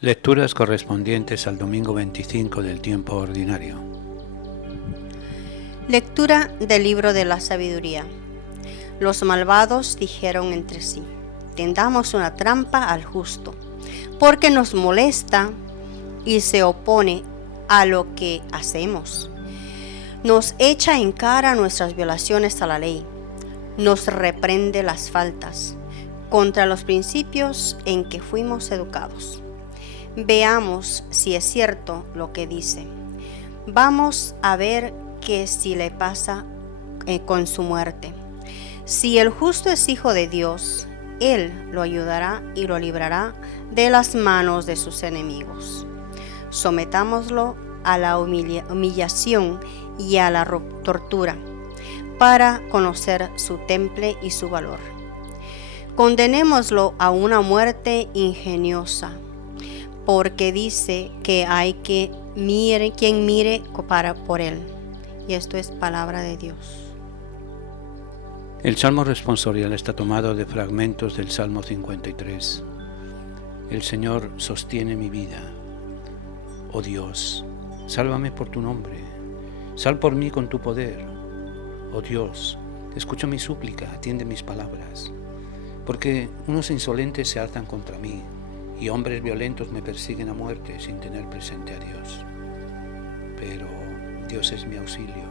Lecturas correspondientes al domingo 25 del tiempo ordinario. Lectura del libro de la sabiduría. Los malvados dijeron entre sí: tendamos una trampa al justo, porque nos molesta y se opone a lo que hacemos. Nos echa en cara nuestras violaciones a la ley, nos reprende las faltas contra los principios en que fuimos educados. Veamos si es cierto lo que dice. Vamos a ver qué si le pasa con su muerte. Si el justo es hijo de Dios, Él lo ayudará y lo librará de las manos de sus enemigos. Sometámoslo a la humillación y a la tortura para conocer su temple y su valor. Condenémoslo a una muerte ingeniosa, porque dice que hay quien mire por él. Y esto es palabra de Dios. El Salmo responsorial está tomado de fragmentos del Salmo 53. El Señor sostiene mi vida. Oh Dios, sálvame por tu nombre. Sal por mí con tu poder. Oh Dios, escucha mi súplica, atiende mis palabras. Porque unos insolentes se alzan contra mí, y hombres violentos me persiguen a muerte sin tener presente a Dios. Pero Dios es mi auxilio,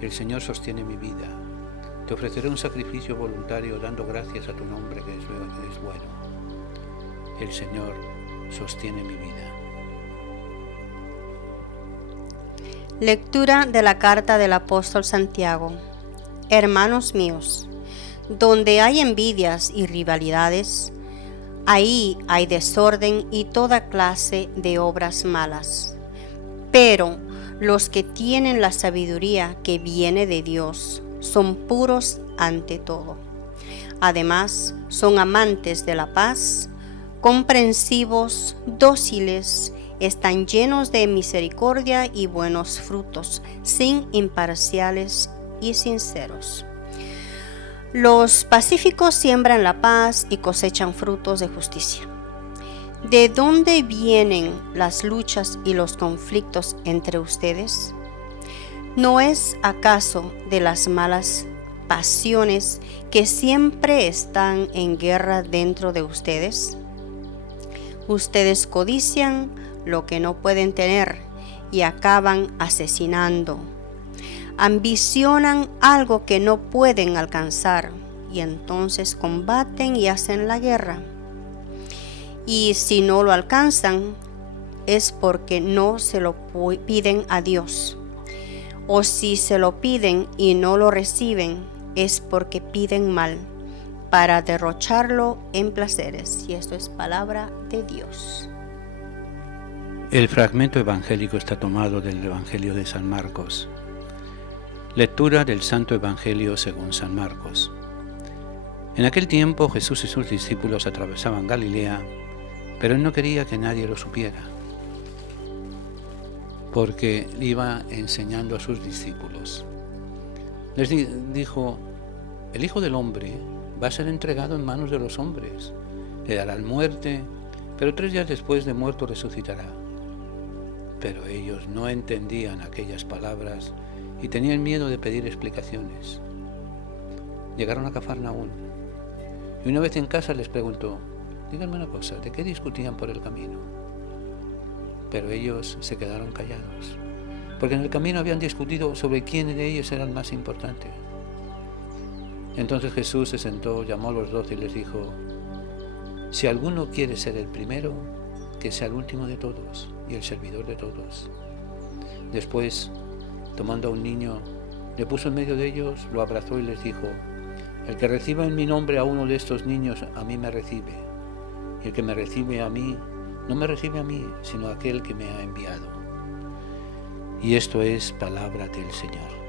el Señor sostiene mi vida. Te ofreceré un sacrificio voluntario dando gracias a tu nombre que es bueno. El Señor sostiene mi vida. Lectura de la carta del apóstol Santiago. Hermanos míos, donde hay envidias y rivalidades, ahí hay desorden y toda clase de obras malas. Pero los que tienen la sabiduría que viene de Dios son puros ante todo. Además, son amantes de la paz, comprensivos, dóciles, están llenos de misericordia y buenos frutos, sin imparciales y sinceros. Los pacíficos siembran la paz y cosechan frutos de justicia. ¿De dónde vienen las luchas y los conflictos entre ustedes? ¿No es acaso de las malas pasiones que siempre están en guerra dentro de ustedes? Ustedes codician lo que no pueden tener y acaban asesinando. Ambicionan algo que no pueden alcanzar y entonces combaten y hacen la guerra. Y si no lo alcanzan es porque no se lo piden a Dios. O si se lo piden y no lo reciben es porque piden mal para derrocharlo en placeres. Y esto es palabra de Dios. El fragmento evangélico está tomado del Evangelio de San Marcos. Lectura del Santo Evangelio según San Marcos. En aquel tiempo Jesús y sus discípulos atravesaban Galilea, pero él no quería que nadie lo supiera, porque iba enseñando a sus discípulos. Les dijo: el Hijo del Hombre va a ser entregado en manos de los hombres, le darán muerte, pero 3 días después de muerto resucitará. Pero ellos no entendían aquellas palabras y tenían miedo de pedir explicaciones. Llegaron a Cafarnaún y una vez en casa les preguntó: díganme una cosa, ¿de qué discutían por el camino? Pero ellos se quedaron callados, porque en el camino habían discutido sobre quién de ellos era el más importante. Entonces Jesús se sentó, llamó a los 12 y les dijo: si alguno quiere ser el primero, que sea el último de todos y el servidor de todos. Después, tomando a un niño, le puso en medio de ellos, lo abrazó y les dijo: el que reciba en mi nombre a uno de estos niños, a mí me recibe. Y el que me recibe a mí, no me recibe a mí, sino a aquel que me ha enviado. Y esto es palabra del Señor.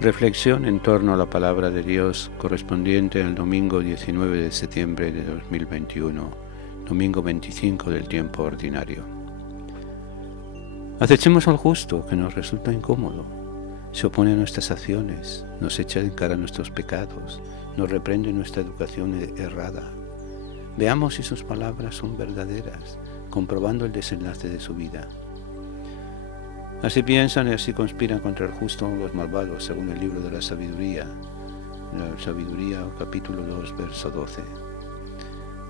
Reflexión en torno a la palabra de Dios correspondiente al domingo 19 de septiembre de 2021, domingo 25 del tiempo ordinario. Acechemos al justo, que nos resulta incómodo. Se opone a nuestras acciones, nos echa en cara nuestros pecados, nos reprende nuestra educación errada. Veamos si sus palabras son verdaderas, comprobando el desenlace de su vida. Así piensan y así conspiran contra el justo los malvados, según el libro de la Sabiduría, capítulo 2, verso 12.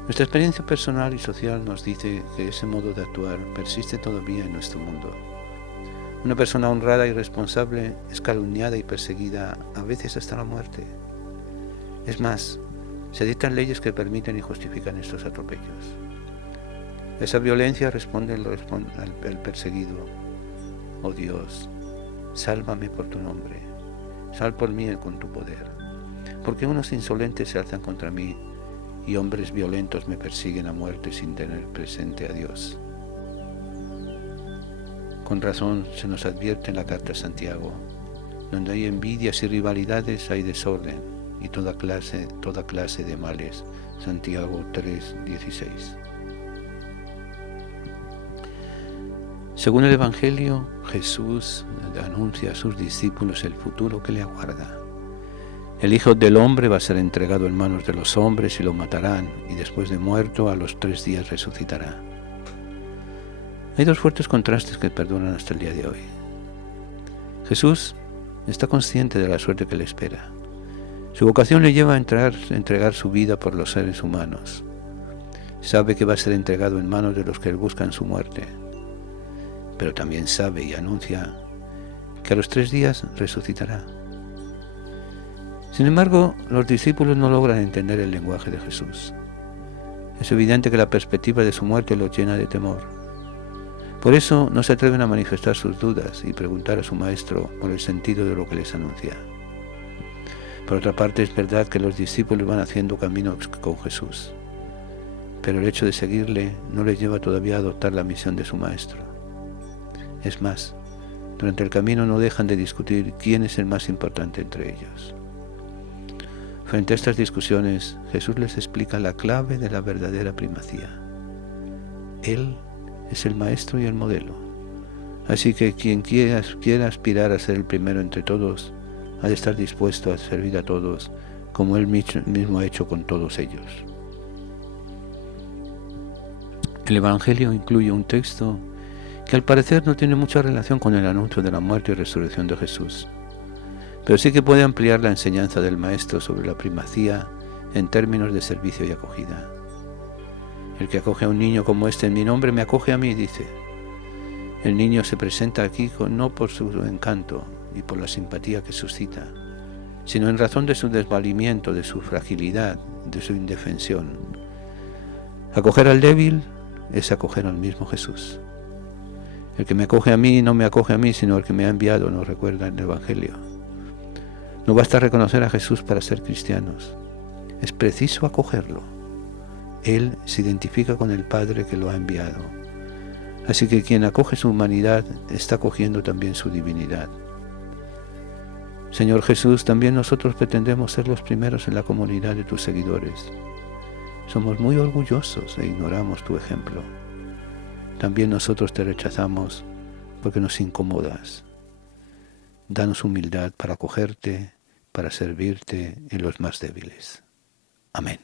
Nuestra experiencia personal y social nos dice que ese modo de actuar persiste todavía en nuestro mundo. Una persona honrada y responsable es calumniada y perseguida, a veces hasta la muerte. Es más, se dictan leyes que permiten y justifican estos atropellos. Esa violencia responde al perseguido: oh Dios, sálvame por tu nombre, sal por mí con tu poder, porque unos insolentes se alzan contra mí y hombres violentos me persiguen a muerte sin tener presente a Dios. Con razón se nos advierte en la carta a Santiago: donde hay envidias y rivalidades hay desorden y toda clase de males. Santiago 3:16. Según el Evangelio, Jesús anuncia a sus discípulos el futuro que le aguarda. El Hijo del Hombre va a ser entregado en manos de los hombres y lo matarán, y después de muerto a los 3 días resucitará. Hay dos fuertes contrastes que perduran hasta el día de hoy. Jesús está consciente de la suerte que le espera. Su vocación le lleva a entregar su vida por los seres humanos. Sabe que va a ser entregado en manos de los que buscan su muerte, pero también sabe y anuncia que a los 3 días resucitará. Sin embargo, los discípulos no logran entender el lenguaje de Jesús. Es evidente que la perspectiva de su muerte los llena de temor. Por eso no se atreven a manifestar sus dudas y preguntar a su maestro por el sentido de lo que les anuncia. Por otra parte, es verdad que los discípulos van haciendo camino con Jesús, pero el hecho de seguirle no les lleva todavía a adoptar la misión de su maestro. Es más, durante el camino no dejan de discutir quién es el más importante entre ellos. Frente a estas discusiones, Jesús les explica la clave de la verdadera primacía. Él es el maestro y el modelo. Así que quien quiera aspirar a ser el primero entre todos, ha de estar dispuesto a servir a todos, como Él mismo ha hecho con todos ellos. El Evangelio incluye un texto que al parecer no tiene mucha relación con el anuncio de la muerte y resurrección de Jesús, pero sí que puede ampliar la enseñanza del Maestro sobre la primacía en términos de servicio y acogida. El que acoge a un niño como este en mi nombre me acoge a mí, dice. El niño se presenta aquí no por su encanto y por la simpatía que suscita, sino en razón de su desvalimiento, de su fragilidad, de su indefensión. Acoger al débil es acoger al mismo Jesús. El que me acoge a mí no me acoge a mí, sino el que me ha enviado, nos recuerda en el Evangelio. No basta reconocer a Jesús para ser cristianos, es preciso acogerlo. Él se identifica con el Padre que lo ha enviado. Así que quien acoge su humanidad está acogiendo también su divinidad. Señor Jesús, también nosotros pretendemos ser los primeros en la comunidad de tus seguidores. Somos muy orgullosos e ignoramos tu ejemplo. También nosotros te rechazamos porque nos incomodas. Danos humildad para acogerte, para servirte en los más débiles. Amén.